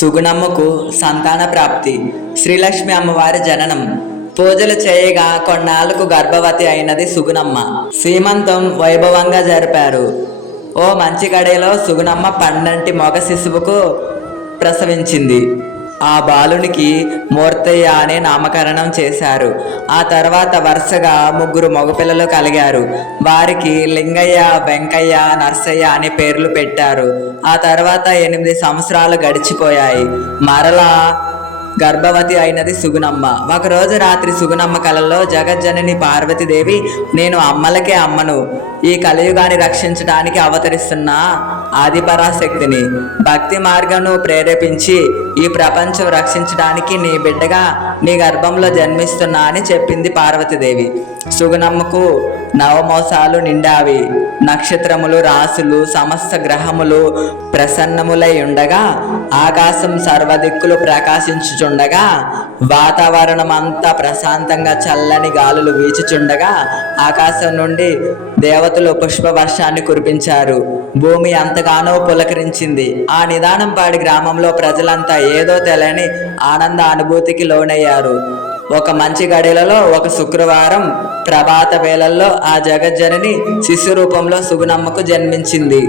సుగుణమ్మకు సంతాన ప్రాప్తి. శ్రీలక్ష్మి అమ్మవారి జననం. పూజలు చేయగా కొన్నాళ్లకు గర్భవతి అయినది సుగుణమ్మ. సీమంతం వైభవంగా జరిపారు. ఓ మంచి గడియలో సుగుణమ్మ పండంటి మగ శిశువుకు ప్రసవించింది. ఆ బాలునికి మూర్తయ్య అనే నామకరణం చేశారు. ఆ తర్వాత వరుసగా 3 మగపిల్లలు కలిగారు. వారికి లింగయ్య, వెంకయ్య, నర్సయ్య అనే పేర్లు పెట్టారు. ఆ తర్వాత 8 సంవత్సరాలు గడిచిపోయాయి. మరలా గర్భవతి అయినది సుగుణమ్మ. ఒకరోజు రాత్రి సుగుణమ్మ కలలో జగజ్జనని పార్వతీదేవి, నేను అమ్మలకే అమ్మను, ఈ కలియుగాన్ని రక్షించడానికి అవతరిస్తున్న ఆదిపరాశక్తిని, భక్తి మార్గంను ప్రేరేపించి ఈ ప్రపంచం రక్షించడానికి నీ బిడ్డగా నీ గర్భంలో జన్మిస్తున్నా అని చెప్పింది పార్వతీదేవి. సుగుణమ్మకు నవమోసాలు నిండావి. నక్షత్రములు, రాసులు, సమస్త గ్రహములు ప్రసన్నములై ఉండగా, ఆకాశం సర్వదిక్కులు ప్రకాశించుచుండగా, వాతావరణం అంతా ప్రశాంతంగా చల్లని గాలులు వీచుచుండగా, ఆకాశం నుండి దేవతలు పుష్పవర్షాన్ని కురిపించారు. భూమి ఎంతగానో పులకరించింది. ఆ నిదానంపాడి గ్రామంలో ప్రజలంతా ఏదో తెలియని ఆనంద అనుభూతికి లోనయ్యారు. ఒక మంచి గడియలలో ఒక శుక్రవారం ప్రభాత వేళల్లో ఆ జగజ్జనని శిశు రూపంలో సుగుణమ్మకు జన్మించింది.